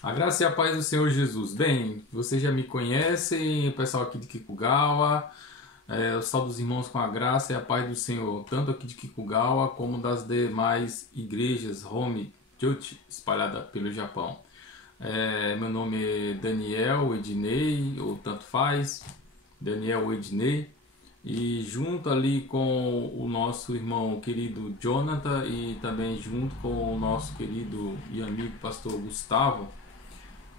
A graça e a paz do Senhor Jesus. Bem, vocês já me conhecem, o pessoal aqui de Kikugawa. Eu saúdo os irmãos com a graça e a paz do Senhor, tanto aqui de Kikugawa como das demais igrejas Home Church espalhadas pelo Japão. Meu nome é Daniel Ednei, ou tanto faz, Daniel Ednei. E junto ali com o nosso irmão querido Jonathan e também junto com o nosso querido e amigo pastor Gustavo,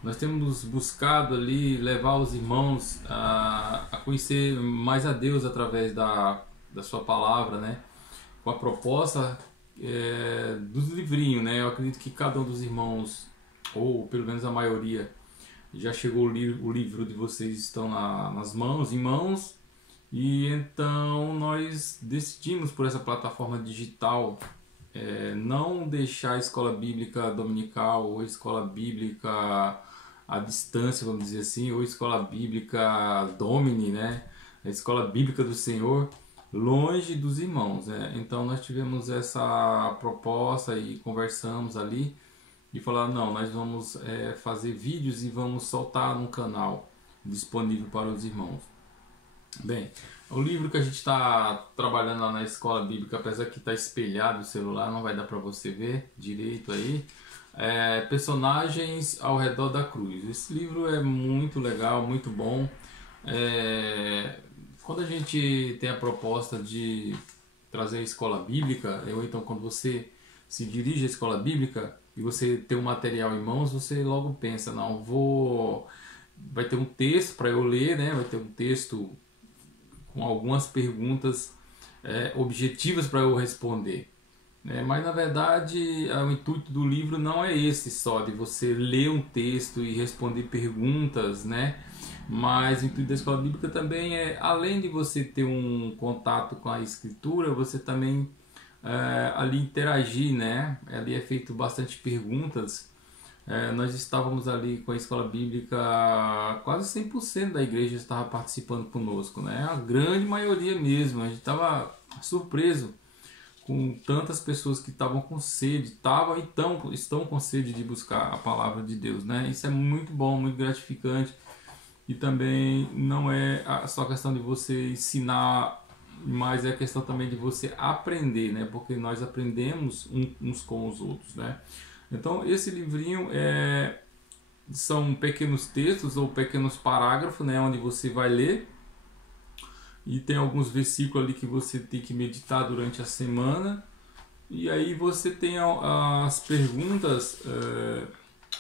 nós temos buscado ali levar os irmãos a conhecer mais a Deus através da sua palavra, né? Com a proposta dos livrinhos, né? Eu acredito que cada um dos irmãos, ou pelo menos a maioria, já chegou o livro de vocês estão nas mãos, em mãos, e então nós decidimos por essa plataforma digital não deixar a escola bíblica dominical ou a escola bíblica à distância, vamos dizer assim, ou escola bíblica Domini, né? A escola bíblica do Senhor, longe dos irmãos, né? Então nós tivemos essa proposta e conversamos ali e falaram, não, nós vamos fazer vídeos e vamos soltar no canal disponível para os irmãos. Bem, o livro que a gente está trabalhando lá na escola bíblica, apesar que está espelhado no celular, não vai dar para você ver direito aí, Personagens ao Redor da Cruz. Esse livro é muito legal, muito bom. Quando a gente tem a proposta de trazer a escola bíblica, ou então quando você se dirige à escola bíblica e você tem um material em mãos, você logo pensa, não, vai ter um texto para eu ler, né? Vai ter um texto com algumas perguntas objetivas para eu responder. Mas na verdade o intuito do livro não é esse só, de você ler um texto e responder perguntas, né? Mas o intuito da escola bíblica também além de você ter um contato com a escritura, você também ali interagir, né? Ali é feito bastante perguntas. Nós estávamos ali com a escola bíblica, quase 100% da igreja estava participando conosco, né? A grande maioria mesmo, a gente estava surpreso com tantas pessoas que estavam com sede, estão com sede de buscar a palavra de Deus, né? Isso é muito bom, muito gratificante, e também não é só questão de você ensinar, mas é questão também de você aprender, né? Porque nós aprendemos uns com os outros, né? Então esse livrinho são pequenos textos ou pequenos parágrafos, né? Onde você vai ler. E tem alguns versículos ali que você tem que meditar durante a semana. E aí você tem as perguntas,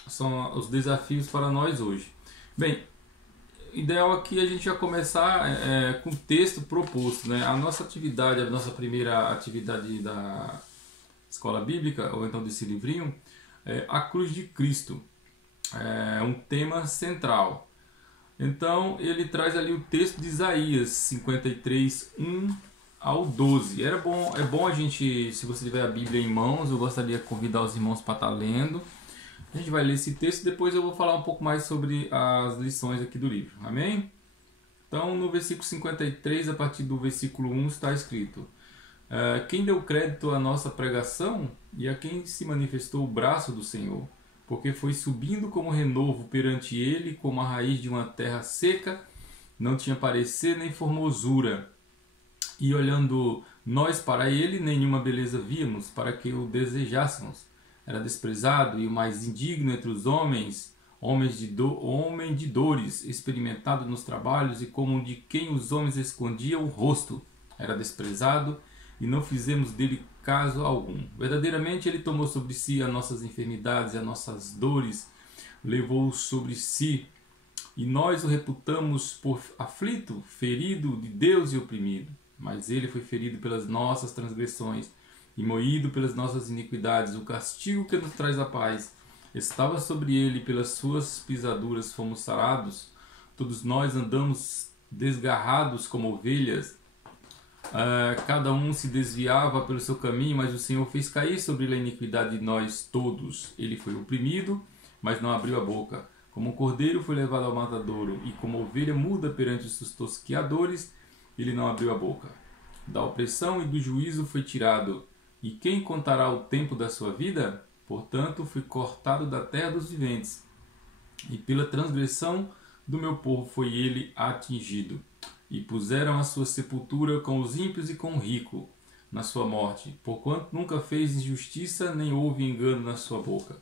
são os desafios para nós hoje. Bem, ideal aqui a gente já começar com o texto proposto, né? A nossa atividade, a nossa primeira atividade da escola bíblica, ou então desse livrinho, é a cruz de Cristo. É um tema central. Então ele traz ali o texto de Isaías 53, 1 ao 12. É bom a gente, se você tiver a Bíblia em mãos, eu gostaria de convidar os irmãos para estar lendo. A gente vai ler esse texto e depois eu vou falar um pouco mais sobre as lições aqui do livro. Amém? Então no versículo 53, a partir do versículo 1 está escrito: quem deu crédito à nossa pregação e a quem se manifestou o braço do Senhor? Porque foi subindo como renovo perante ele, como a raiz de uma terra seca, não tinha parecer nem formosura. E olhando nós para ele, nenhuma beleza víamos, para que o desejássemos. Era desprezado e o mais indigno entre os homens, homem de dores, experimentado nos trabalhos, e como de quem os homens escondiam o rosto. Era desprezado e não fizemos dele caso algum. Verdadeiramente ele tomou sobre si as nossas enfermidades e as nossas dores, levou sobre si, e nós o reputamos por aflito, ferido de Deus e oprimido. Mas ele foi ferido pelas nossas transgressões e moído pelas nossas iniquidades. O castigo que nos traz a paz estava sobre ele, pelas suas pisaduras fomos sarados. Todos nós andamos desgarrados como ovelhas, cada um se desviava pelo seu caminho, mas o Senhor fez cair sobre ele a iniquidade de nós todos. Ele foi oprimido, mas não abriu a boca. Como um cordeiro foi levado ao matadouro, e como ovelha muda perante os seus tosqueadores, ele não abriu a boca. Da opressão e do juízo foi tirado. E quem contará o tempo da sua vida? Portanto, foi cortado da terra dos viventes. e pela transgressão do meu povo foi ele atingido. E puseram a sua sepultura com os ímpios e com o rico na sua morte, porquanto nunca fez injustiça, nem houve engano na sua boca.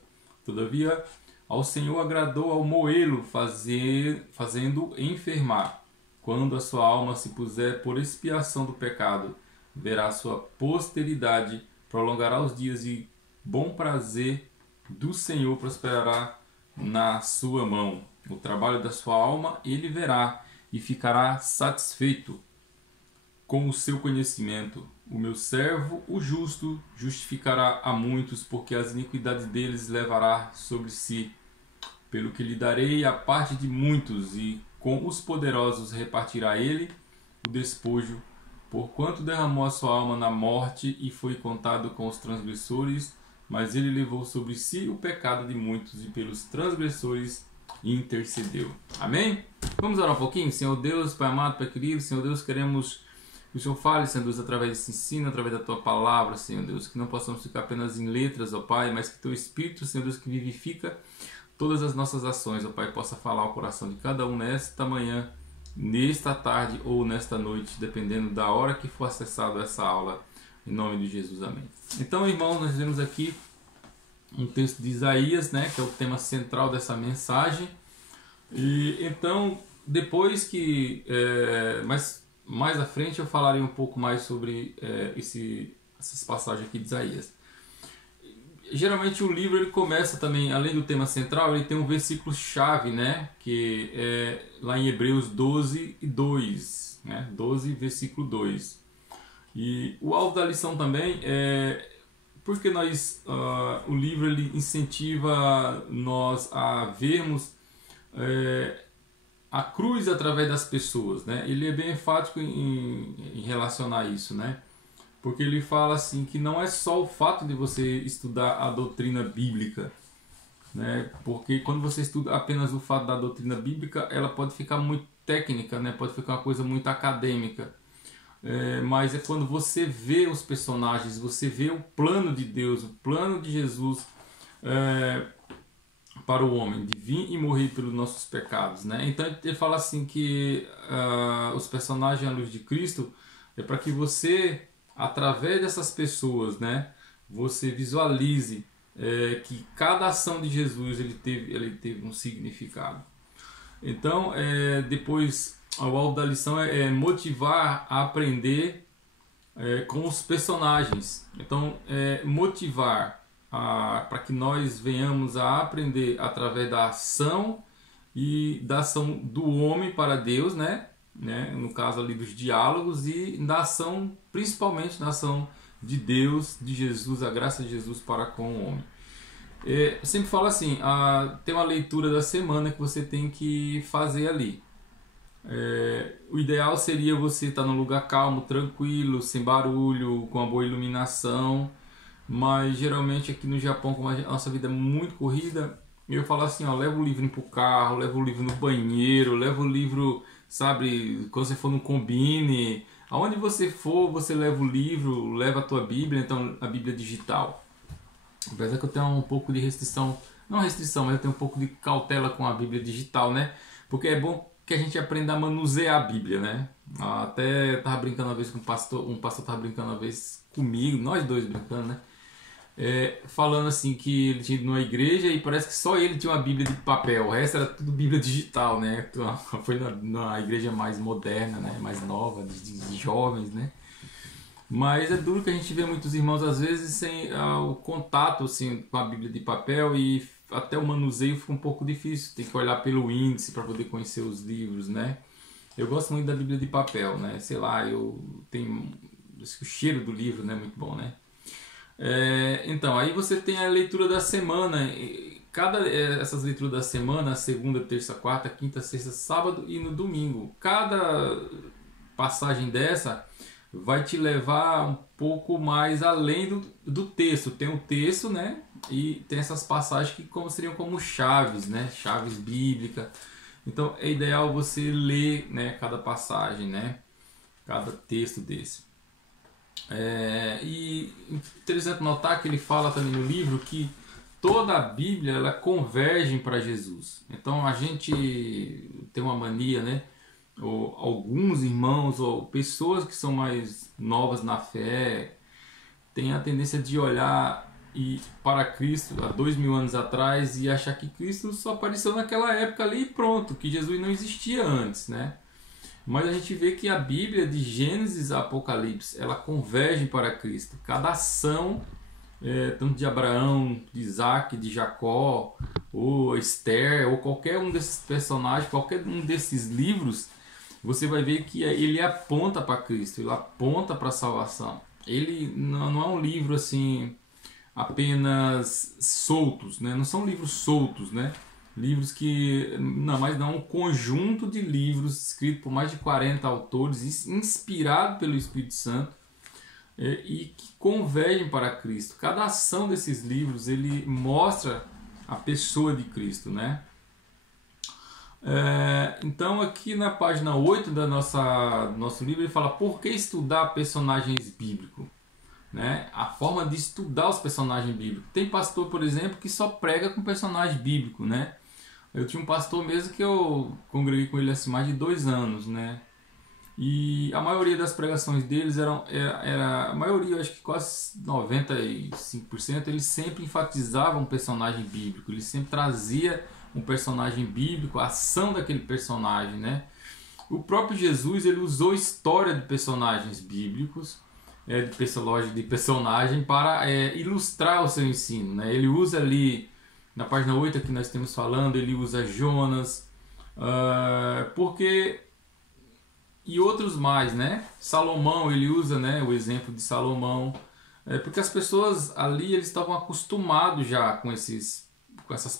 Todavia, ao Senhor agradou ao moê-lo, fazendo enfermar. Quando a sua alma se puser por expiação do pecado, verá sua posteridade, prolongará os dias e bom prazer do Senhor prosperará na sua mão. O trabalho da sua alma ele verá e ficará satisfeito com o seu conhecimento. O meu servo, o justo, justificará a muitos, porque as iniquidades deles levará sobre si. Pelo que lhe darei a parte de muitos, e com os poderosos repartirá ele o despojo, porquanto derramou a sua alma na morte e foi contado com os transgressores, mas ele levou sobre si o pecado de muitos e pelos transgressores intercedeu. Amém? Vamos orar um pouquinho? Senhor Deus, Pai amado, Pai querido, Senhor Deus, queremos que o Senhor fale, Senhor Deus, através desse ensino, através da Tua palavra, Senhor Deus, que não possamos ficar apenas em letras, ó Pai, mas que Teu Espírito, Senhor Deus, que vivifica todas as nossas ações, ó Pai, possa falar ao coração de cada um nesta manhã, nesta tarde ou nesta noite, dependendo da hora que for acessado essa aula, em nome de Jesus, amém. Então, irmãos, nós vemos aqui um texto de Isaías, né, que é o tema central dessa mensagem. E então, depois que mais à frente eu falarei um pouco mais sobre essas passagens aqui de Isaías. Geralmente o livro ele começa também, além do tema central, ele tem um versículo chave, né, que é lá em Hebreus 12 e 2, né, 12 versículo 2. E o alvo da lição também é porque o livro ele incentiva nós a vermos a cruz através das pessoas, né? Ele é bem enfático em relacionar isso, né? Porque ele fala assim que não é só o fato de você estudar a doutrina bíblica, né? Porque quando você estuda apenas o fato da doutrina bíblica, ela pode ficar muito técnica, né? Pode ficar uma coisa muito acadêmica. Mas é quando você vê os personagens, você vê o plano de Deus, o plano de Jesus para o homem, de vir e morrer pelos nossos pecados, né? Então ele fala assim que os personagens à luz de Cristo é para que você, através dessas pessoas, né, você visualize que cada ação de Jesus ele teve um significado. Então, depois, o alvo da lição é motivar a aprender com os personagens. Então, motivar para que nós venhamos a aprender através da ação e da ação do homem para Deus, né? No caso ali dos diálogos, e da ação, principalmente na ação de Deus, de Jesus, a graça de Jesus para com o homem. Eu sempre falo assim, tem uma leitura da semana que você tem que fazer ali. O ideal seria você estar num lugar calmo, tranquilo, sem barulho, com uma boa iluminação, mas geralmente aqui no Japão, como a nossa vida é muito corrida, eu falo assim, leva o livro pro carro, leva o livro no banheiro, leva o livro, sabe, quando você for no Combine, aonde você for, você leva o livro, leva a tua Bíblia, então a Bíblia digital. Apesar que eu tenho um pouco de restrição, não restrição, mas eu tenho um pouco de cautela com a Bíblia digital, né? Porque é bom que a gente aprenda a manusear a Bíblia, né? Até tava brincando uma vez com um pastor tava brincando uma vez comigo, nós dois brincando, né? Falando assim que ele tinha ido numa igreja e parece que só ele tinha uma Bíblia de papel, o resto era tudo Bíblia digital, né? Foi na igreja mais moderna, né? Mais nova, de jovens, né? Mas é duro que a gente vê muitos irmãos às vezes sem o contato assim, com a Bíblia de papel, e até o manuseio fica um pouco difícil, tem que olhar pelo índice para poder conhecer os livros, né? Eu gosto muito da Bíblia de papel, né? Sei lá, o cheiro do livro, né? Muito bom, né? Então, aí você tem a leitura da semana. Essas leituras da semana, segunda, terça, quarta, quinta, sexta, sábado e no domingo. Cada passagem dessa vai te levar um pouco mais além do texto. Tem o texto, né? E tem essas passagens que seriam como chaves, né? Chaves bíblicas. Então é ideal você ler, né, cada passagem, né? Cada texto desse. E interessante notar que ele fala também no livro que toda a Bíblia ela converge para Jesus. Então a gente tem uma mania, né? Ou alguns irmãos ou pessoas que são mais novas na fé têm a tendência de olhar para Cristo há 2000 anos atrás e achar que Cristo só apareceu naquela época ali e pronto, que Jesus não existia antes, né? Mas a gente vê que a Bíblia, de Gênesis a Apocalipse, ela converge para Cristo. Cada ação, tanto de Abraão, de Isaac, de Jacó, ou Esther, ou qualquer um desses personagens, qualquer um desses livros, você vai ver que ele aponta para Cristo, ele aponta para a salvação. Ele não é um livro assim apenas soltos, né? Não são livros soltos, né? Livros que não, mas não um conjunto de livros escritos por mais de 40 autores, inspirado pelo Espírito Santo, e que convergem para Cristo. Cada ação desses livros ele mostra a pessoa de Cristo, né? Então aqui na página 8 do nosso livro ele fala por que estudar personagens bíblicos, né? A forma de estudar os personagens bíblicos. Tem pastor, por exemplo, que só prega com personagem bíblico, né? Eu tinha um pastor mesmo que eu congreguei com ele há mais de 2 anos, né? E a maioria das pregações deles era a maioria, eu acho que quase 95%, eles sempre enfatizavam um personagem bíblico, ele sempre trazia um personagem bíblico, a ação daquele personagem, né? O próprio Jesus, ele usou história de personagens bíblicos, de personagem para ilustrar o seu ensino, né? Ele usa ali, na página 8 que nós estamos falando, ele usa Jonas, porque... E outros mais, né? Salomão, ele usa, né, o exemplo de Salomão, porque as pessoas ali eles estavam acostumados já com essas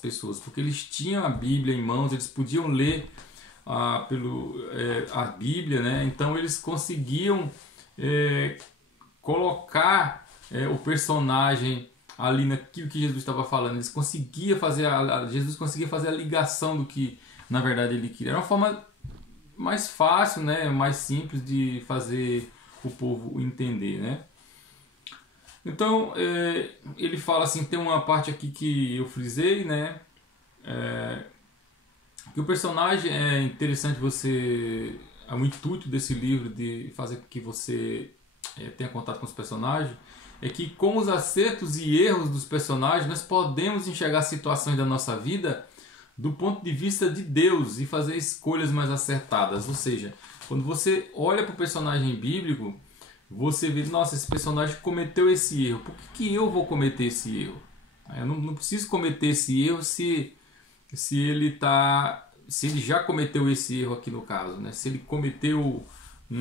pessoas, porque eles tinham a Bíblia em mãos, eles podiam ler a Bíblia, né? Então eles conseguiam colocar o personagem ali naquilo que Jesus estava falando. Eles conseguiam fazer Jesus conseguia fazer a ligação do que na verdade ele queria. Era uma forma mais fácil, né, mais simples de fazer o povo entender, né? Então ele fala assim, tem uma parte aqui que eu frisei, né, que o personagem é interessante o intuito desse livro de fazer com que você tenha contato com os personagens é que com os acertos e erros dos personagens nós podemos enxergar situações da nossa vida do ponto de vista de Deus e fazer escolhas mais acertadas. Ou seja, quando você olha para o personagem bíblico, você vê, nossa, esse personagem cometeu esse erro, por que eu vou cometer esse erro? Eu não preciso cometer esse erro se ele já cometeu esse erro aqui no caso, né? Se ele cometeu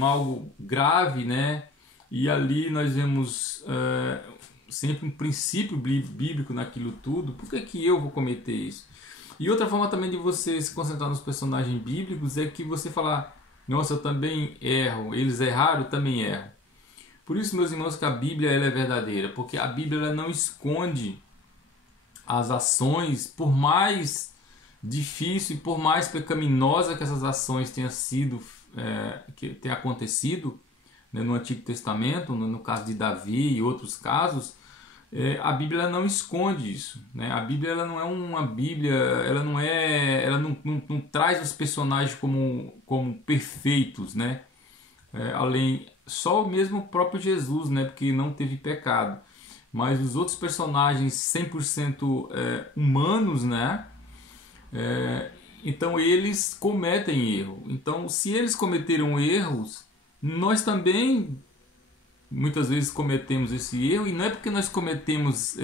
algo grave, né? E ali nós vemos sempre um princípio bíblico naquilo tudo, por que eu vou cometer isso? E outra forma também de você se concentrar nos personagens bíblicos é que você falar, nossa, eu também erro, eles erraram, eu também erro. Por isso, meus irmãos, que a Bíblia ela é verdadeira, porque a Bíblia ela não esconde as ações, por mais difícil e por mais pecaminosa que essas ações tenham sido, que tenha acontecido, né, no Antigo Testamento, no caso de Davi e outros casos, a Bíblia não esconde isso, né? A Bíblia ela não é uma Bíblia, ela não traz os personagens como perfeitos, né? Só mesmo o próprio Jesus, né? Porque não teve pecado, mas os outros personagens 100% humanos, né? Então eles cometem erro. Então se eles cometeram erros, nós também muitas vezes cometemos esse erro, e não é porque nós cometemos,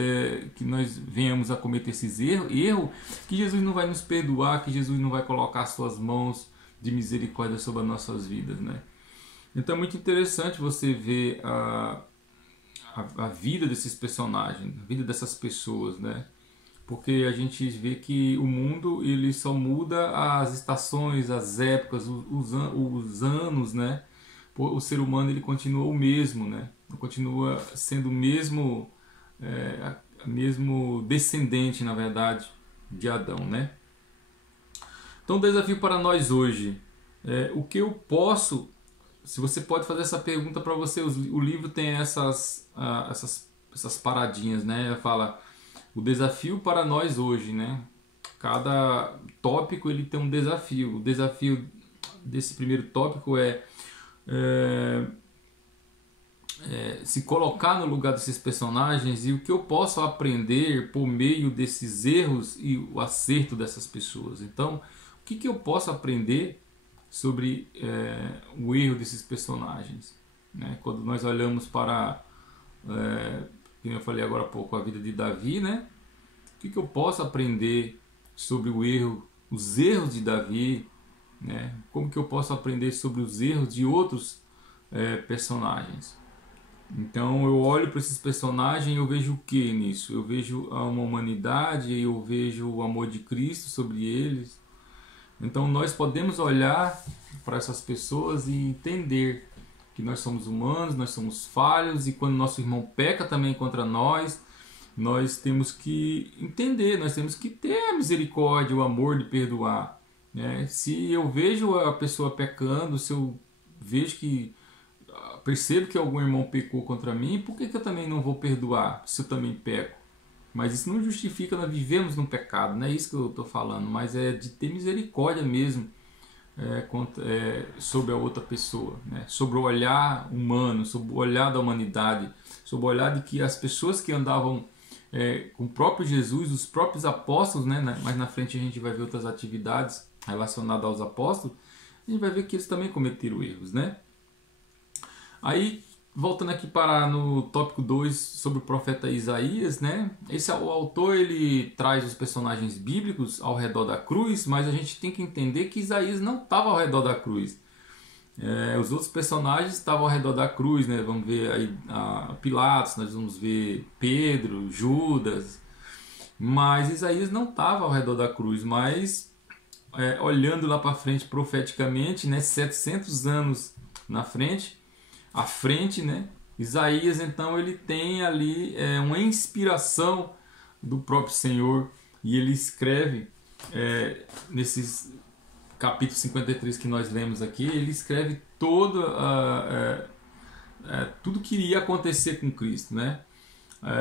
que nós venhamos a cometer esses erros, que Jesus não vai nos perdoar, que Jesus não vai colocar suas mãos de misericórdia sobre as nossas vidas, né? Então é muito interessante você ver a vida desses personagens, a vida dessas pessoas, né? Porque a gente vê que o mundo ele só muda as estações, as épocas, os anos, né? O ser humano ele continua o mesmo, né? Continua sendo o mesmo descendente, na verdade, de Adão, né? Então o desafio para nós hoje o que eu posso, se você pode fazer essa pergunta para você, o livro tem essas paradinhas, né? Ela fala o desafio para nós hoje, né? Cada tópico ele tem um desafio. O desafio desse primeiro tópico é se colocar no lugar desses personagens e o que eu posso aprender por meio desses erros e o acerto dessas pessoas. Então, o que eu posso aprender sobre o erro desses personagens, né? Quando nós olhamos para, como eu falei agora há pouco, a vida de Davi, né? O que eu posso aprender sobre os erros de Davi, né? Como que eu posso aprender sobre os erros de outros personagens? Então eu olho para esses personagens e eu vejo o que nisso? Eu vejo uma humanidade, eu vejo o amor de Cristo sobre eles. Então nós podemos olhar para essas pessoas e entender que nós somos humanos, nós somos falhos, e quando nosso irmão peca também contra nós, nós temos que entender, nós temos que ter a misericórdia, o amor de perdoar, né? Se eu vejo a pessoa pecando, se eu vejo que percebo que algum irmão pecou contra mim, por que eu também não vou perdoar se eu também peco? Mas isso não justifica nós vivemos no pecado, não é isso que eu estou falando, mas é de ter misericórdia mesmo sobre a outra pessoa, né? Sobre o olhar humano, sobre o olhar da humanidade, sobre o olhar de que as pessoas que andavam com o próprio Jesus, os próprios apóstolos, né? Mais na frente a gente vai ver outras atividades relacionadas aos apóstolos, a gente vai ver que eles também cometeram erros, né? Aí, voltando aqui para no tópico 2 sobre o profeta Isaías, né? O autor ele traz os personagens bíblicos ao redor da cruz, mas a gente tem que entender que Isaías não estava ao redor da cruz. Os outros personagens estavam ao redor da cruz, né? Vamos ver aí Pilatos, nós vamos ver Pedro, Judas, mas Isaías não estava ao redor da cruz, mas olhando lá para frente profeticamente, né? 700 anos à frente, né? Isaías então ele tem ali uma inspiração do próprio Senhor e ele escreve nesses capítulo 53 que nós lemos aqui, ele escreve tudo que iria acontecer com Cristo, né?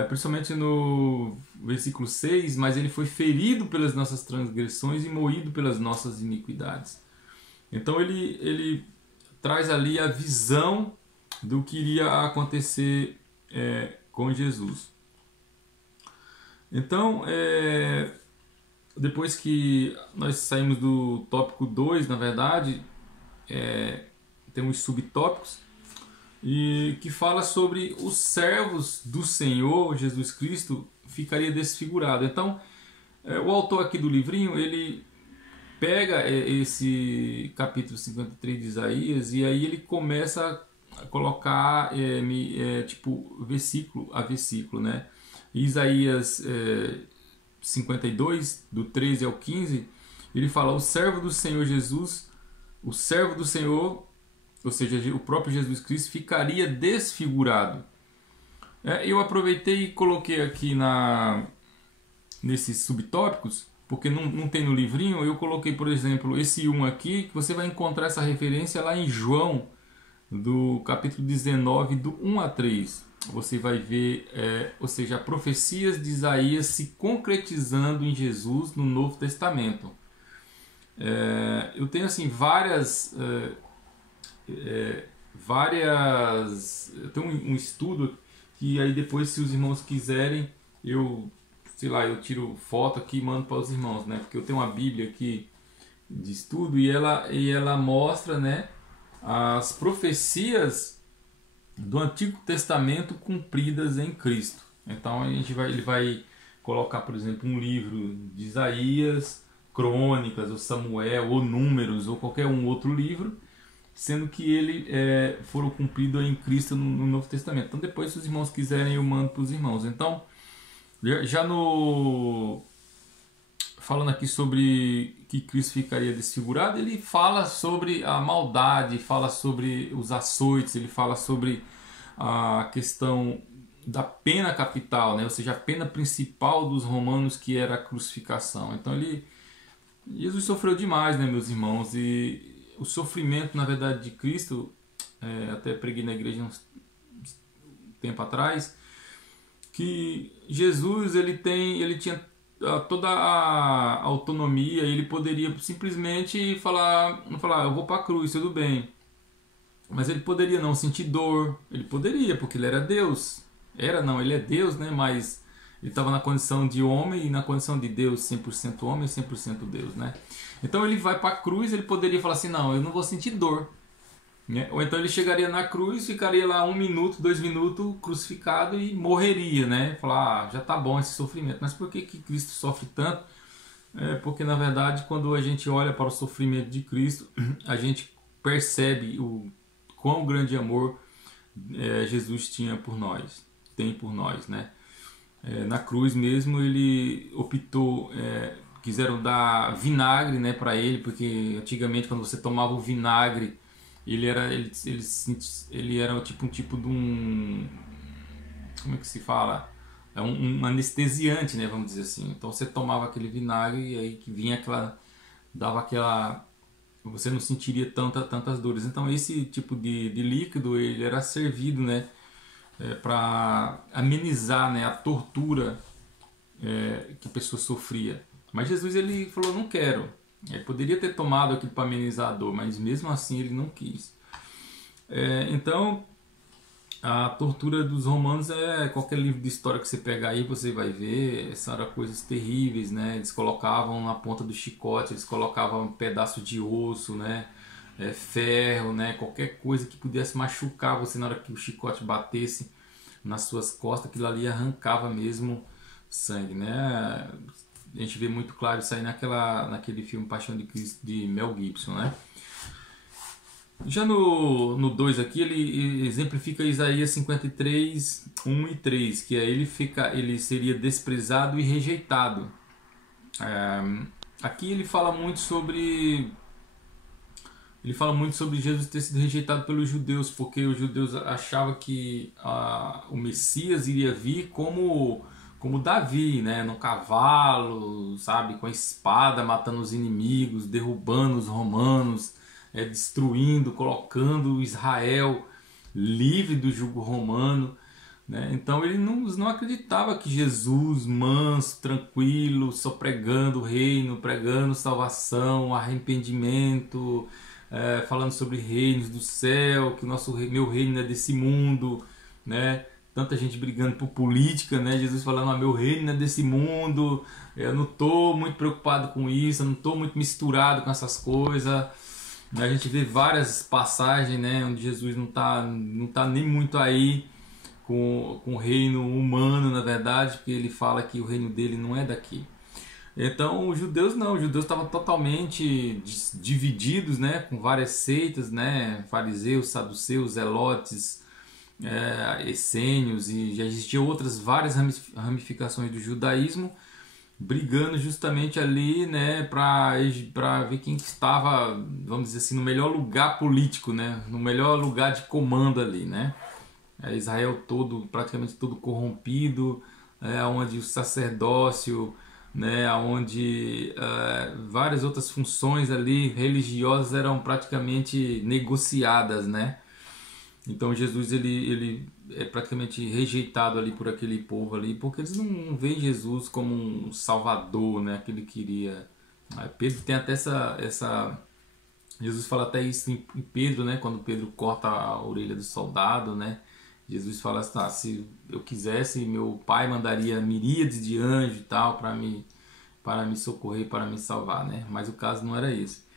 Principalmente no versículo 6, mas ele foi ferido pelas nossas transgressões e moído pelas nossas iniquidades. Então ele traz ali a visão do que iria acontecer com Jesus. Então, depois que nós saímos do tópico 2, na verdade, tem uns subtópicos e que fala sobre os servos do Senhor Jesus Cristo ficaria desfigurado. Então, o autor aqui do livrinho, ele pega esse capítulo 53 de Isaías e aí ele começa a colocar tipo versículo a versículo, né? Isaías 52, do 13 ao 15, ele fala: o servo do Senhor Jesus, o servo do Senhor, ou seja, o próprio Jesus Cristo, ficaria desfigurado. Eu aproveitei e coloquei aqui nesses subtópicos, porque não tem no livrinho, eu coloquei, por exemplo, esse 1 aqui, que você vai encontrar essa referência lá em João, do capítulo 19, do 1 a 3. Você vai ver, ou seja, profecias de Isaías se concretizando em Jesus no Novo Testamento. Eu tenho assim várias eu tenho um estudo que aí depois, se os irmãos quiserem, eu tiro foto aqui e mando para os irmãos, né? Porque eu tenho uma Bíblia aqui de estudo e ela mostra, né, as profecias do Antigo Testamento cumpridas em Cristo. Então ele vai colocar, por exemplo, um livro de Isaías, Crônicas, ou Samuel, ou Números, ou qualquer outro livro, sendo que ele foram cumpridos em Cristo no Novo Testamento. Então depois, se os irmãos quiserem, eu mando para os irmãos. Então, já falando aqui sobre que Cristo ficaria desfigurado, ele fala sobre a maldade, fala sobre os açoites, ele fala sobre a questão da pena capital, né? Ou seja, a pena principal dos romanos, que era a crucificação. Então Jesus sofreu demais, né, meus irmãos? E o sofrimento, na verdade, de Cristo, até preguei na igreja um tempo atrás, que Jesus ele tinha toda a autonomia, ele poderia simplesmente falar, eu vou para a cruz, tudo bem. Mas ele poderia não sentir dor, ele poderia, porque ele era Deus. Ele é Deus, né? Mas ele estava na condição de homem e na condição de Deus, 100% homem e 100% Deus, né? Então ele vai para a cruz, ele poderia falar assim, não, eu não vou sentir dor. Né? Ou então ele chegaria na cruz, ficaria lá 1 minuto, 2 minutos crucificado e morreria, né? Falar, já tá bom esse sofrimento. Mas por que Cristo sofre tanto? Porque na verdade quando a gente olha para o sofrimento de Cristo, a gente percebe o quão grande amor Jesus tinha por nós, tem por nós, né? Na cruz mesmo ele optou, quiseram dar vinagre, né, para ele, porque antigamente quando você tomava o vinagre ele era tipo um tipo de um, como é que se fala? É um anestesiante, né, vamos dizer assim. Então você tomava aquele vinagre e aí que vinha dava aquela, você não sentiria tantas dores. Então esse tipo de líquido ele era servido, né, para amenizar, né, a tortura que a pessoa sofria. Mas Jesus ele falou, não quero. Ele poderia ter tomado aquilo para amenizar a dor, mas mesmo assim ele não quis. Então a tortura dos romanos qualquer livro de história que você pegar aí você vai ver, eram coisas terríveis, né? Eles colocavam na ponta do chicote, eles colocavam um pedaço de osso, né? Ferro, né? Qualquer coisa que pudesse machucar você na hora que o chicote batesse nas suas costas, aquilo ali arrancava mesmo sangue, né? A gente vê muito claro isso aí naquele filme Paixão de Cristo de Mel Gibson, né? Já no 2 aqui, ele exemplifica Isaías 53, 1 e 3, que ele seria desprezado e rejeitado. Aqui ele fala muito sobre Jesus ter sido rejeitado pelos judeus, porque os judeus achavam que o Messias iria vir como Davi, né, no cavalo, sabe, com a espada, matando os inimigos, derrubando os romanos, destruindo, colocando Israel livre do jugo romano, né? Então ele não acreditava que Jesus, manso, tranquilo, só pregando o reino, pregando salvação, arrependimento, falando sobre reinos do céu, que meu reino é desse mundo, né? Tanta gente brigando por política, né? Jesus falando, meu reino não é desse mundo, eu não estou muito preocupado com isso, eu não estou muito misturado com essas coisas. A gente vê várias passagens, né, onde Jesus não tá nem muito aí com o reino humano, na verdade, porque ele fala que o reino dele não é daqui. Então os judeus estavam totalmente divididos, né, com várias seitas, né, fariseus, saduceus, zelotes, essênios, e já existiam outras várias ramificações do judaísmo, brigando justamente ali, né, para ver quem estava, vamos dizer assim, no melhor lugar político, né, no melhor lugar de comando ali, né. Israel praticamente todo corrompido, onde o sacerdócio, né, onde várias outras funções ali religiosas eram praticamente negociadas, né. Então Jesus ele é praticamente rejeitado ali por aquele povo ali, porque eles não veem Jesus como um salvador, né, que ele queria. Pedro tem até Jesus fala até isso em Pedro, né, quando Pedro corta a orelha do soldado, né. Jesus fala assim, se eu quisesse, meu pai mandaria miríades de anjos e tal para me socorrer, para me salvar, né. Mas o caso não era esse.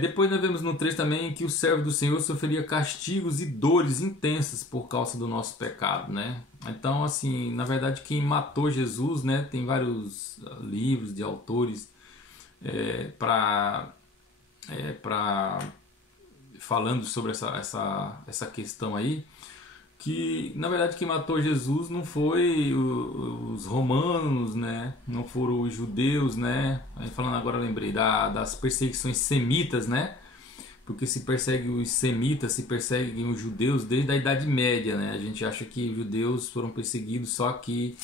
Depois nós vemos no 3 também que o servo do Senhor sofreria castigos e dores intensas por causa do nosso pecado, né? Então, assim, na verdade quem matou Jesus, né, tem vários livros de autores falando sobre essa questão aí, que na verdade quem matou Jesus não foi os romanos, né? Não foram os judeus, né? Aí falando agora, lembrei das perseguições semitas, né? Porque se persegue os semitas, se perseguem os judeus desde a Idade Média, né? A gente acha que os judeus foram perseguidos só aqui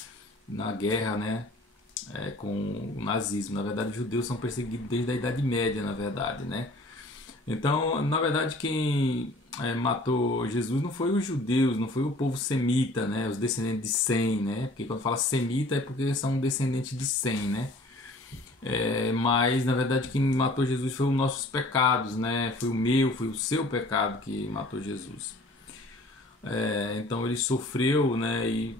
na guerra, né? Com o nazismo. Na verdade, os judeus são perseguidos desde a Idade Média, na verdade, né? Então, na verdade, quem matou Jesus não foi os judeus, não foi o povo semita, né? Os descendentes de Sem, né? Porque quando fala semita é porque são descendentes de Sem, né? Mas na verdade quem matou Jesus foi os nossos pecados, né? Foi o meu, foi o seu pecado que matou Jesus. Então ele sofreu, né? E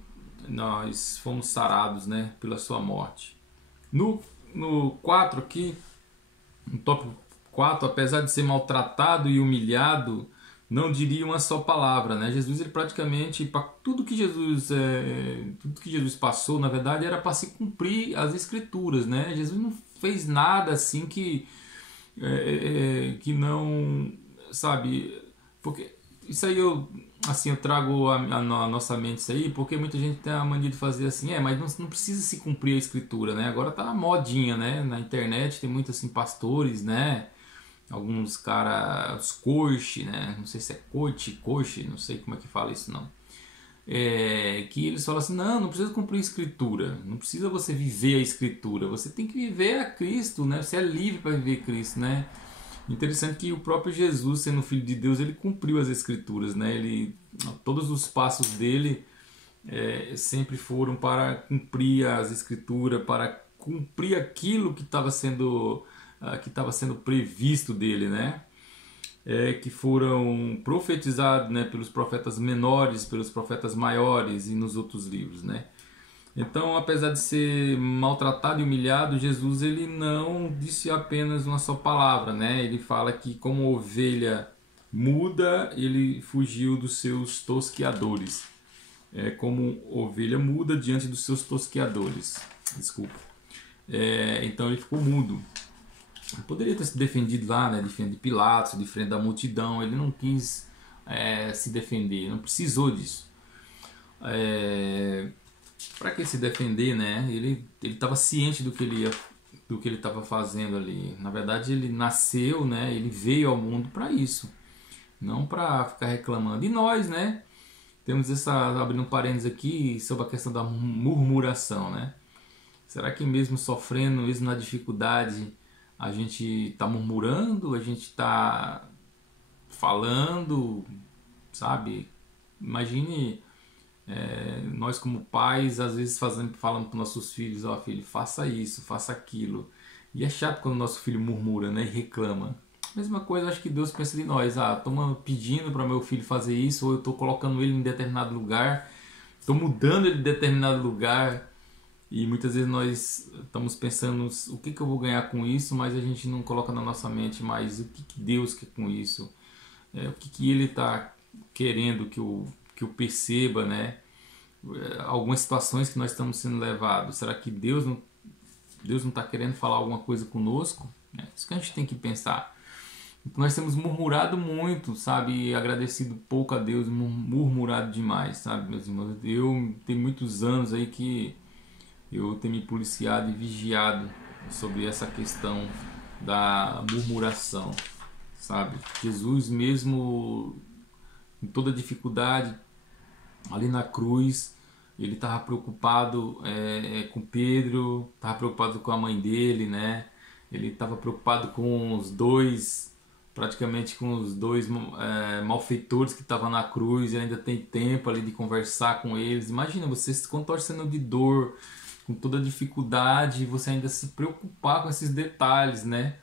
nós fomos sarados, né? Pela sua morte. No 4 aqui, no tópico 4, apesar de ser maltratado e humilhado, não diria uma só palavra, né? Jesus, ele praticamente, para tudo que Jesus passou, na verdade, era para se cumprir as escrituras, né? Jesus não fez nada assim que não, sabe? Porque isso aí eu trago a nossa mente isso aí, porque muita gente tem a mania de fazer assim, mas não precisa se cumprir a escritura, né? Agora tá modinha, né? Na internet tem muitos assim pastores, né? Alguns caras, coach, né? Não sei se é coach, não sei como é que fala isso não. Que eles falam assim, não precisa cumprir a escritura, não precisa você viver a escritura, você tem que viver a Cristo, né? Você é livre para viver Cristo, né? Interessante que o próprio Jesus, sendo filho de Deus, ele cumpriu as escrituras, né? Todos os passos dele sempre foram para cumprir as escrituras, para cumprir aquilo que estava sendo previsto dele, né? Que foram profetizados, né, pelos profetas menores, pelos profetas maiores e nos outros livros, né? Então, apesar de ser maltratado e humilhado, Jesus ele não disse apenas uma só palavra, né? Ele fala que como ovelha muda, ele fugiu dos seus tosqueadores. Como ovelha muda diante dos seus tosqueadores. Desculpa. Então ele ficou mudo. Poderia ter se defendido lá, né, de frente de Pilatos, de frente da multidão. Ele não quis se defender, não precisou disso. Para que se defender, né? Ele estava ciente do que ele estava fazendo ali. Na verdade, ele nasceu, né? Ele veio ao mundo para isso, não para ficar reclamando. E nós, né? Temos abrindo um parênteses aqui sobre a questão da murmuração, né? Será que mesmo sofrendo, mesmo na dificuldade, a gente está murmurando, a gente está falando, sabe? Imagine nós como pais, às vezes falando para nossos filhos, filho, faça isso, faça aquilo. E é chato quando o nosso filho murmura, né, e reclama. Mesma coisa, acho que Deus pensa de nós. Estou pedindo para meu filho fazer isso, ou eu estou colocando ele em determinado lugar, estou mudando ele de determinado lugar. E muitas vezes nós estamos pensando o que eu vou ganhar com isso, mas a gente não coloca na nossa mente mais o que Deus quer com isso, o que Ele está querendo que eu perceba, né? Algumas situações que nós estamos sendo levados. Será que Deus não está querendo falar alguma coisa conosco? Isso que a gente tem que pensar. Nós temos murmurado muito, sabe? Agradecido pouco a Deus, murmurado demais, sabe, meus irmãos? Eu tenho muitos anos aí que eu tenho me policiado e vigiado sobre essa questão da murmuração, sabe? Jesus mesmo, em toda dificuldade, ali na cruz, ele estava preocupado com Pedro, estava preocupado com a mãe dele, né? Ele estava preocupado com os dois, praticamente com os dois malfeitores que estavam na cruz, e ainda tem tempo ali de conversar com eles. Imagina você se contorcendo de dor, com toda dificuldade, você ainda se preocupar com esses detalhes, né?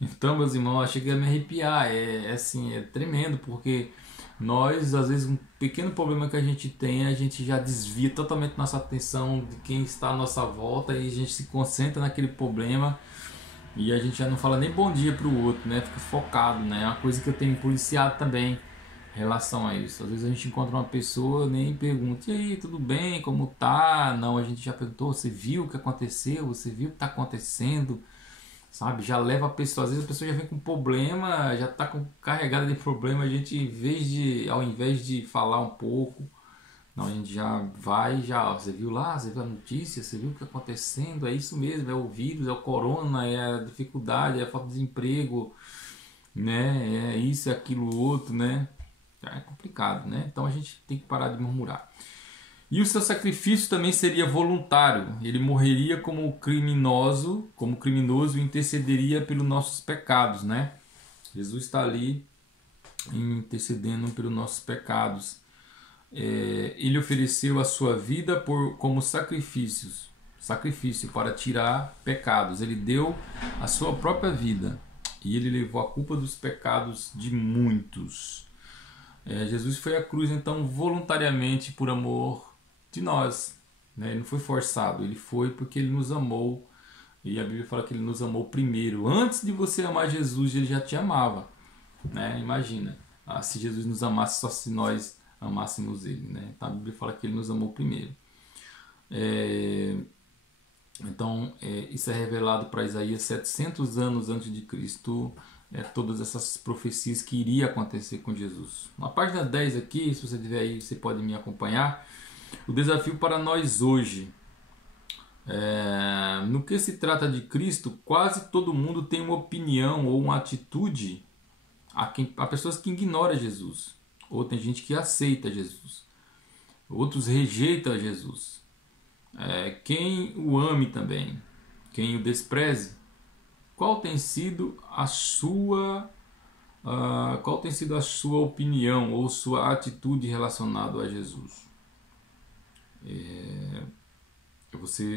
Então, meus irmãos, chega a me arrepiar, é tremendo, porque nós, às vezes, um pequeno problema que a gente tem, a gente já desvia totalmente nossa atenção de quem está à nossa volta e a gente se concentra naquele problema e a gente já não fala nem bom dia para o outro, né? Fica focado, né? É uma coisa que eu tenho policiado também em relação a isso. Às vezes a gente encontra uma pessoa, nem pergunta, e aí, tudo bem, como tá? Não, a gente já perguntou, você viu o que aconteceu? Você viu o que está acontecendo? Sabe, já leva a pessoa, às vezes a pessoa já vem com problema, já está carregada de problema, a gente, ao invés de falar um pouco, não, a gente já vai, você viu lá, você viu a notícia, você viu o que está acontecendo, é isso mesmo, é o vírus, é o corona, é a dificuldade, é a falta de emprego, né, é isso, é aquilo outro, né, é complicado, né, então a gente tem que parar de murmurar. E o seu sacrifício também seria voluntário. Ele morreria como criminoso e intercederia pelos nossos pecados, né? Jesus está ali intercedendo pelos nossos pecados. Ele ofereceu a sua vida como sacrifício para tirar pecados. Ele deu a sua própria vida e ele levou a culpa dos pecados de muitos. Jesus foi à cruz então voluntariamente por amor de nós, né? Ele não foi forçado, ele foi porque ele nos amou. E a Bíblia fala que ele nos amou primeiro. Antes de você amar Jesus, ele já te amava, né? Imagina, se Jesus nos amasse só se nós amássemos ele, né? Então a Bíblia fala que ele nos amou primeiro. Então isso é revelado para Isaías 700 anos antes de Cristo, todas essas profecias que iria acontecer com Jesus. Na página 10 aqui, se você tiver aí, você pode me acompanhar. O desafio para nós hoje. No que se trata de Cristo, quase todo mundo tem uma opinião ou uma atitude. Há pessoas que ignoram Jesus, ou tem gente que aceita Jesus, outros rejeitam Jesus. Quem o ame também, quem o despreze. Qual tem sido a sua opinião ou sua atitude relacionada a Jesus?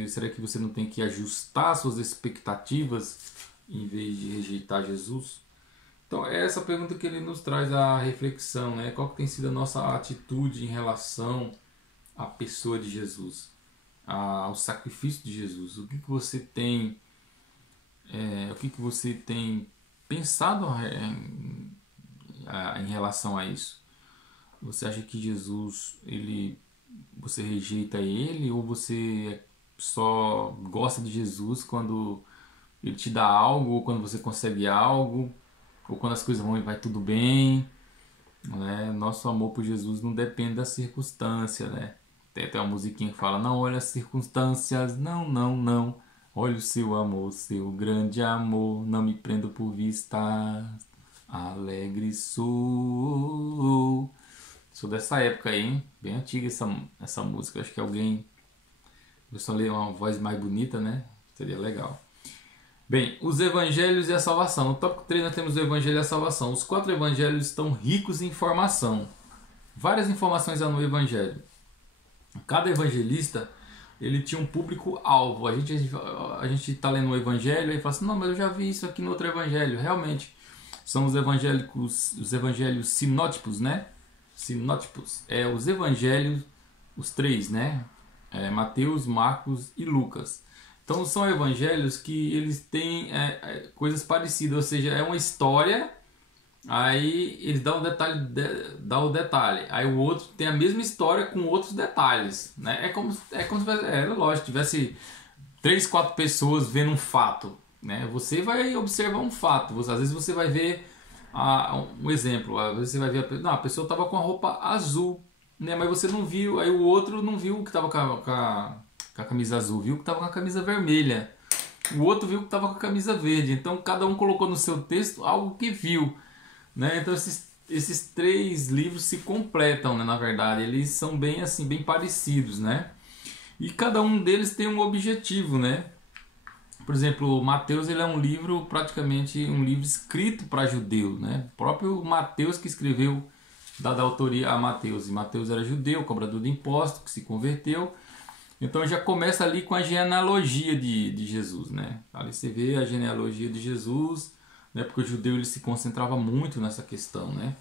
Será que você não tem que ajustar suas expectativas em vez de rejeitar Jesus? Então é essa pergunta que ele nos traz à reflexão, né? Qual que tem sido a nossa atitude em relação à pessoa de Jesus, ao sacrifício de Jesus? O que você tem pensado em relação a isso? Você acha que Jesus, você rejeita ele, ou você só gosta de Jesus quando ele te dá algo, ou quando você consegue algo, ou quando as coisas vão e vai tudo bem, né? Nosso amor por Jesus não depende da circunstância, né? Tem até uma musiquinha que fala: não olha as circunstâncias, não, não, não, olha o seu amor, seu grande amor, não me prendo por vistas, alegre sou. Sou dessa época aí, hein? Bem antiga essa música. Acho que alguém só ler uma voz mais bonita, né? Seria legal. Bem, os evangelhos e a salvação. No tópico 3 nós temos o evangelho e a salvação. Os 4 evangelhos estão ricos em informação. Várias informações há no evangelho. Cada evangelista, ele tinha um público-alvo. A gente está lendo o evangelho e fala assim: não, mas eu já vi isso aqui no outro evangelho. Realmente, são os evangelhos sinóticos, né? Sinóticos. Os evangelhos, os 3, né? Mateus, Marcos e Lucas. Então são evangelhos que eles têm coisas parecidas, ou seja, é uma história, aí eles dão o detalhe, aí o outro tem a mesma história com outros detalhes, né? É como se lógico, tivesse 3, 4 pessoas vendo um fato, né? Você vai observar um fato, às vezes você vai ver um exemplo, às vezes você vai ver a pessoa estava com a roupa azul, né? Mas você não viu, aí o outro não viu que estava com a camisa azul, viu que estava com a camisa vermelha, o outro viu que estava com a camisa verde. Então cada um colocou no seu texto algo que viu, né? Então esses 3 livros se completam, né? Na verdade eles são bem parecidos, né? E cada um deles tem um objetivo, né? Por exemplo, Mateus, ele é um livro, praticamente um livro escrito para judeu, né? O próprio Mateus que escreveu, dada a autoria a Mateus, e Mateus era judeu, cobrador de impostos, que se converteu. Então já começa ali com a genealogia de Jesus, né? Ali você vê a genealogia de Jesus, né? Porque o judeu ele se concentrava muito nessa questão, né?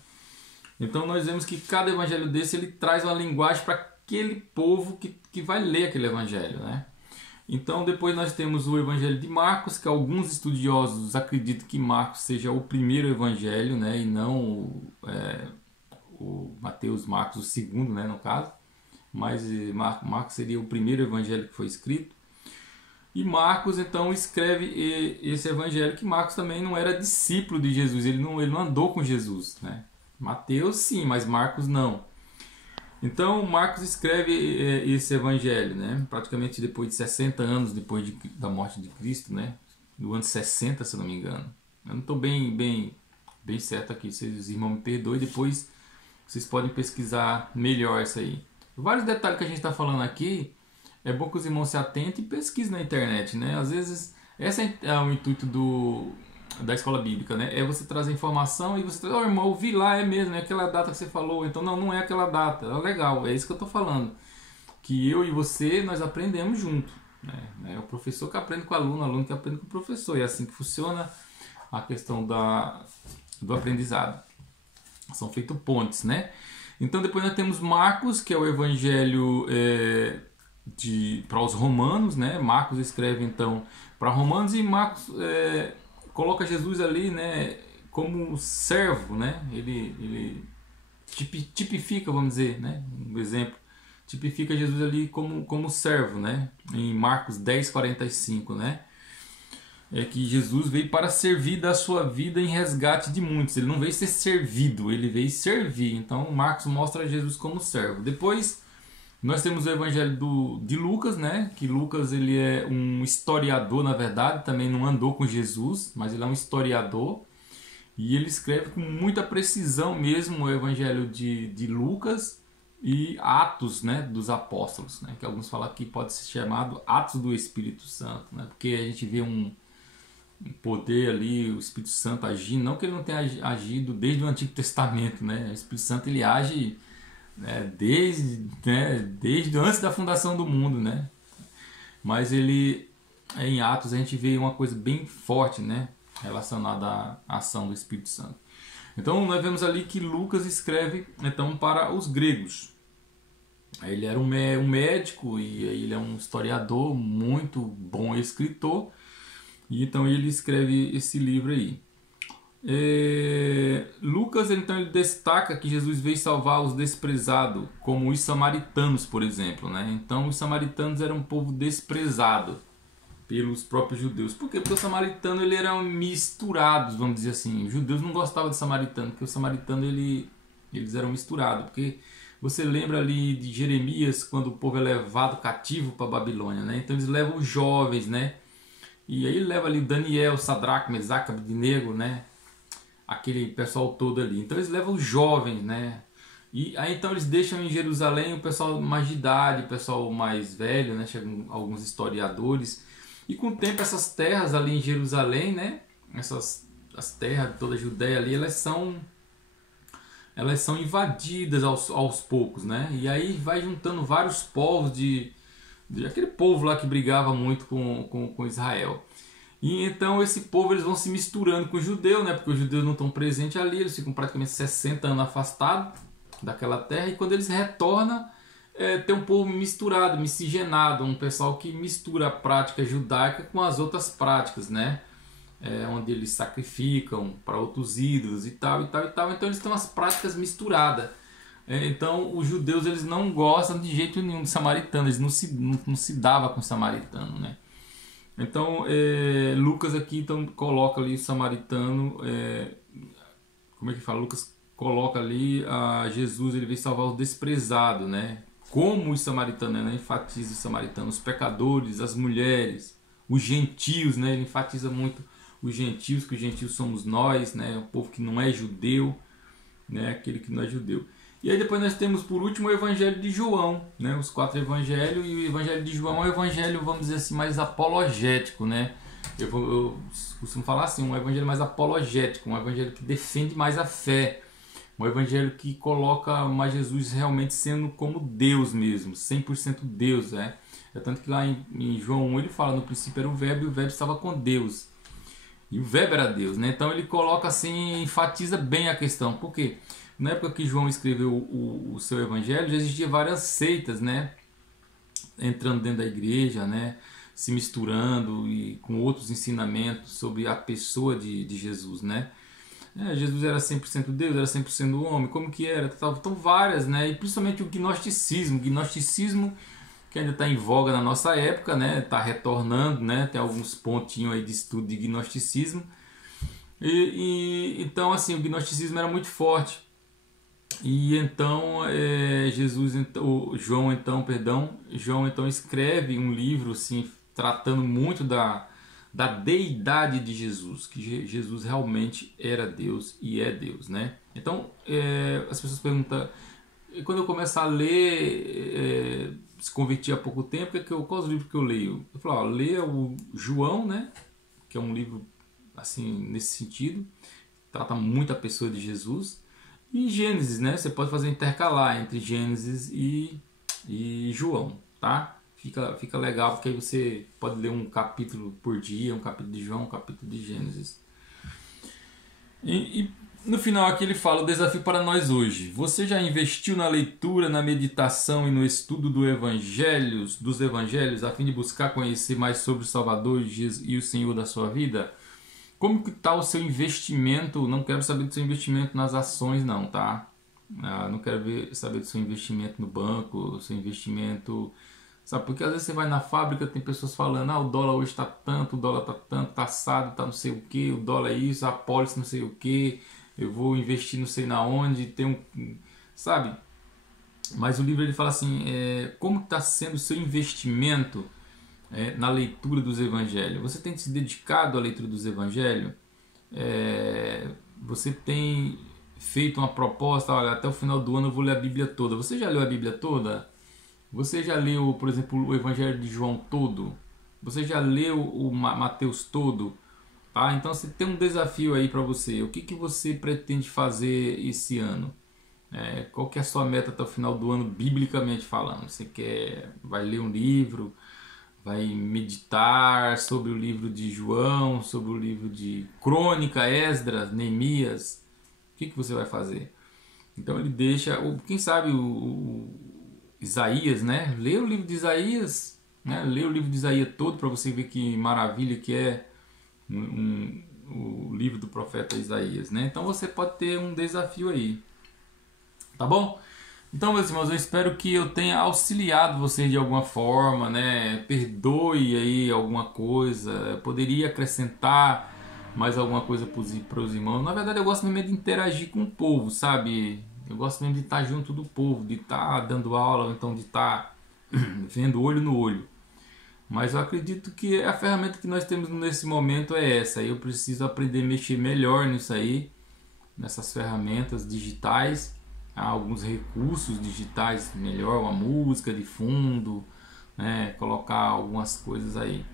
Então nós vemos que cada evangelho desse ele traz uma linguagem para aquele povo que vai ler aquele evangelho, né? Então depois nós temos o evangelho de Marcos, que alguns estudiosos acreditam que Marcos seja o primeiro evangelho, né? E não o Mateus, Marcos, o segundo, né? No caso. Mas Marcos seria o primeiro evangelho que foi escrito. E Marcos então escreve esse evangelho, que Marcos também não era discípulo de Jesus, ele não andou com Jesus, né? Mateus sim, mas Marcos não. Então Marcos escreve esse evangelho, né? Praticamente depois de 60 anos depois da morte de Cristo, né? No ano 60, se não me engano. Eu não estou bem certo aqui, vocês irmãos me perdoem, depois vocês podem pesquisar melhor isso aí. Vários detalhes que a gente está falando aqui, é bom que os irmãos se atentem e pesquisem na internet, né? Às vezes, esse é o intuito da escola bíblica, né? É você trazer informação e você trazer, irmão, eu vi lá, é mesmo, é aquela data que você falou. Então, não é aquela data. É legal, é isso que eu tô falando. Que eu e você, nós aprendemos junto. Né? É o professor que aprende com o aluno que aprende com o professor. E é assim que funciona a questão do aprendizado. São feitos pontes, né? Então, depois nós temos Marcos, que é o evangelho para os romanos, né? Marcos escreve, então, para romanos, e Marcos coloca Jesus ali, né, como servo, né? Ele tipifica, vamos dizer, né? Um exemplo. Tipifica Jesus ali como servo, né? Em Marcos 10:45, né? É que Jesus veio para servir da sua vida em resgate de muitos. Ele não veio ser servido, ele veio servir. Então, Marcos mostra Jesus como servo. Depois, nós temos o evangelho de Lucas, né? Que Lucas, ele é um historiador, na verdade, também não andou com Jesus, mas ele é um historiador. E ele escreve com muita precisão mesmo o evangelho de Lucas e Atos, né, dos Apóstolos, né? Que alguns falam que pode ser chamado Atos do Espírito Santo, né? Porque a gente vê um poder ali, o Espírito Santo agindo, não que ele não tenha agido desde o Antigo Testamento, né? O Espírito Santo, ele age, né, desde antes da fundação do mundo, né? Mas ele, em Atos, a gente vê uma coisa bem forte, né, relacionada à ação do Espírito Santo. Então nós vemos ali que Lucas escreve então para os gregos. Ele era um médico e ele é um historiador muito bom escritor. E então ele escreve esse livro aí. Lucas, então, ele destaca que Jesus veio salvar os desprezados, como os samaritanos, por exemplo, né? Então os samaritanos eram um povo desprezado pelos próprios judeus. Por quê? Porque os samaritanos, eles eram misturados, vamos dizer assim. Os judeus não gostavam de samaritano, porque os samaritanos, eles eram misturados. Porque você lembra ali de Jeremias, quando o povo é levado cativo para a Babilônia, né? Então eles levam os jovens, né? E aí ele leva ali Daniel, Sadraque, Mesaque, Abednego, né? Aquele pessoal todo ali. Então eles levam os jovens, né? E aí então eles deixam em Jerusalém o pessoal mais de idade, o pessoal mais velho, né? Chegam alguns historiadores. E com o tempo essas terras ali em Jerusalém, né? As terras de toda a Judéia ali, elas são invadidas aos poucos, né? E aí vai juntando vários povos de aquele povo lá que brigava muito com Israel. E então esse povo, eles vão se misturando com os judeus, né? Porque os judeus não estão presentes ali, eles ficam praticamente 60 anos afastados daquela terra, e quando eles retornam, tem um povo misturado, miscigenado, um pessoal que mistura a prática judaica com as outras práticas, né? Onde eles sacrificam para outros ídolos e tal, e tal, e tal. Então eles têm umas práticas misturadas. Então os judeus, eles não gostam de jeito nenhum de samaritano, eles não se dava com samaritano, né? Então Lucas aqui então coloca ali samaritano, como é que fala? Lucas coloca ali a Jesus, ele veio salvar o desprezado, né? Como os samaritanos, né? Enfatiza os samaritanos, os pecadores, as mulheres, os gentios, né? Ele enfatiza muito os gentios, que os gentios somos nós, né? O povo que não é judeu, né? Aquele que não é judeu. E aí depois nós temos por último o evangelho de João, né? Os 4 evangelhos, e o evangelho de João é um evangelho, vamos dizer assim, mais apologético, né? Eu costumo falar assim, um evangelho mais apologético, um evangelho que defende mais a fé, um evangelho que coloca mais Jesus realmente sendo como Deus mesmo, 100% Deus, né? É tanto que lá em João 1 ele fala, no princípio era o verbo e o verbo estava com Deus. E o verbo era Deus, né? Então ele coloca assim, enfatiza bem a questão. Por quê? Na época que João escreveu o seu evangelho, já existiam várias seitas, né? Entrando dentro da igreja, né? Se misturando e com outros ensinamentos sobre a pessoa de Jesus, né? Jesus era 100% Deus, era 100% homem, como que era? Então várias, né? E principalmente o gnosticismo que ainda está em voga na nossa época, né? Está retornando, né? Tem alguns pontinhos aí de estudo de gnosticismo. Então assim, o gnosticismo era muito forte. E então João então escreve um livro assim, tratando muito da deidade de Jesus, que Jesus realmente era Deus e é Deus, né? Então as pessoas perguntam, quando eu começar a ler, se converti há pouco tempo, qual os livros que eu leio? Eu falo, leia o João, né? Que é um livro assim, nesse sentido, trata muito a pessoa de Jesus. E Gênesis, né? Você pode fazer intercalar entre Gênesis e João, tá? Fica legal, porque aí você pode ler um capítulo por dia, um capítulo de João, um capítulo de Gênesis. E no final aqui ele fala o desafio para nós hoje. Você já investiu na leitura, na meditação e no estudo dos evangelhos a fim de buscar conhecer mais sobre o Salvador e o Senhor da sua vida? Como que está o seu investimento? Não quero saber do seu investimento nas ações não, tá? Não quero saber do seu investimento no banco, do seu investimento... Sabe, porque às vezes você vai na fábrica, tem pessoas falando, o dólar hoje está tanto, o dólar está tanto, está assado, está não sei o que, o dólar é isso, a pólice não sei o que, eu vou investir não sei na onde, tem um... Sabe? Mas o livro ele fala assim, como está sendo o seu investimento na leitura dos evangelhos? Você tem se dedicado à leitura dos evangelhos? Você tem feito uma proposta, olha, até o final do ano eu vou ler a Bíblia toda. Você já leu a Bíblia toda? Você já leu, por exemplo, o Evangelho de João todo? Você já leu o Mateus todo? Tá? Então você tem um desafio aí para você. O que você pretende fazer esse ano? Qual que é a sua meta até o final do ano, biblicamente falando? Você vai ler um livro? Vai meditar sobre o livro de João? Sobre o livro de Crônica, Esdras, Neemias? O que você vai fazer? Então ele deixa, quem sabe Isaías, né? Lê o livro de Isaías, né? Lê o livro de Isaías todo para você ver que maravilha que é o livro do profeta Isaías, né? Então você pode ter um desafio aí, tá bom? Então, meus irmãos, eu espero que eu tenha auxiliado vocês de alguma forma, né? Perdoe aí alguma coisa, eu poderia acrescentar mais alguma coisa para os irmãos. Na verdade, eu gosto mesmo de interagir com o povo, sabe? Eu gosto mesmo de estar junto do povo, de estar dando aula, ou então de estar vendo olho no olho. Mas eu acredito que a ferramenta que nós temos nesse momento é essa. Eu preciso aprender a mexer melhor nisso aí, nessas ferramentas digitais. Há alguns recursos digitais melhor, uma música de fundo, né? Colocar algumas coisas aí.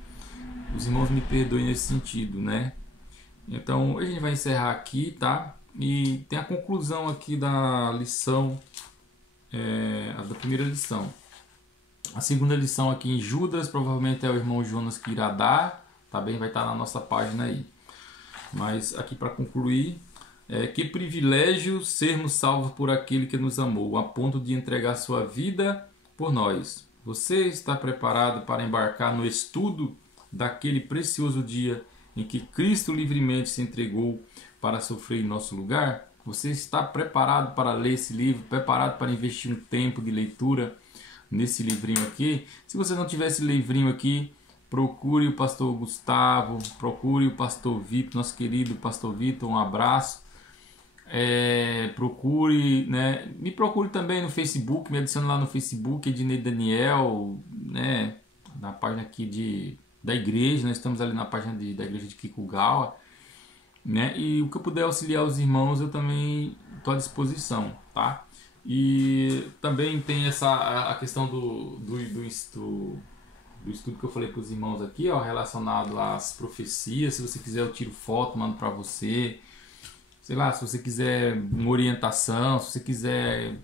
Os irmãos me perdoem nesse sentido, né? Então a gente vai encerrar aqui, tá? E tem a conclusão aqui da lição, da primeira lição. A segunda lição aqui em Judas, provavelmente é o irmão Jonas que irá dar, tá bem? Vai estar na nossa página aí. Mas aqui para concluir, que privilégio sermos salvos por aquele que nos amou, a ponto de entregar sua vida por nós. Você está preparado para embarcar no estudo daquele precioso dia em que Cristo livremente se entregou para sofrer em nosso lugar? Você está preparado para ler esse livro? Preparado para investir um tempo de leitura nesse livrinho aqui? Se você não tiver esse livrinho aqui, procure o pastor Gustavo, procure o pastor Vitor, nosso querido pastor Vitor, um abraço. Procure, né? Me procure também no Facebook, me adicione lá no Facebook, Ednei Daniel, né? Na página aqui da igreja, nós estamos ali na página da igreja de Kikugawa, né? E o que eu puder auxiliar os irmãos, eu também estou à disposição, tá? E também tem a questão do estudo que eu falei para os irmãos aqui, ó, relacionado às profecias. Se você quiser, eu tiro foto, mando para você. Sei lá, se você quiser uma orientação, se você quiser,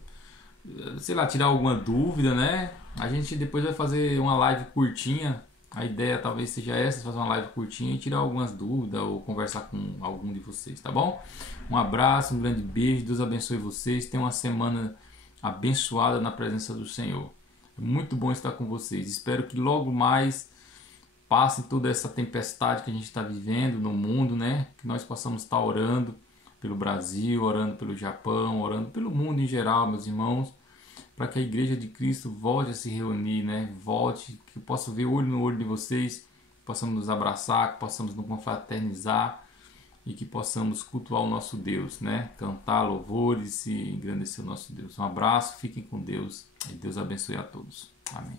sei lá, tirar alguma dúvida, né? A gente depois vai fazer uma live curtinha. A ideia talvez seja essa, fazer uma live curtinha e tirar algumas dúvidas ou conversar com algum de vocês, tá bom? Um abraço, um grande beijo, Deus abençoe vocês. Tenham uma semana abençoada na presença do Senhor. É muito bom estar com vocês. Espero que logo mais passe toda essa tempestade que a gente está vivendo no mundo, né? Que nós possamos estar orando pelo Brasil, orando pelo Japão, orando pelo mundo em geral, meus irmãos, para que a Igreja de Cristo volte a se reunir, né? Volte, que eu possa ver olho no olho de vocês, que possamos nos abraçar, que possamos nos confraternizar e que possamos cultuar o nosso Deus, né? Cantar louvores e engrandecer o nosso Deus. Um abraço, fiquem com Deus e Deus abençoe a todos. Amém.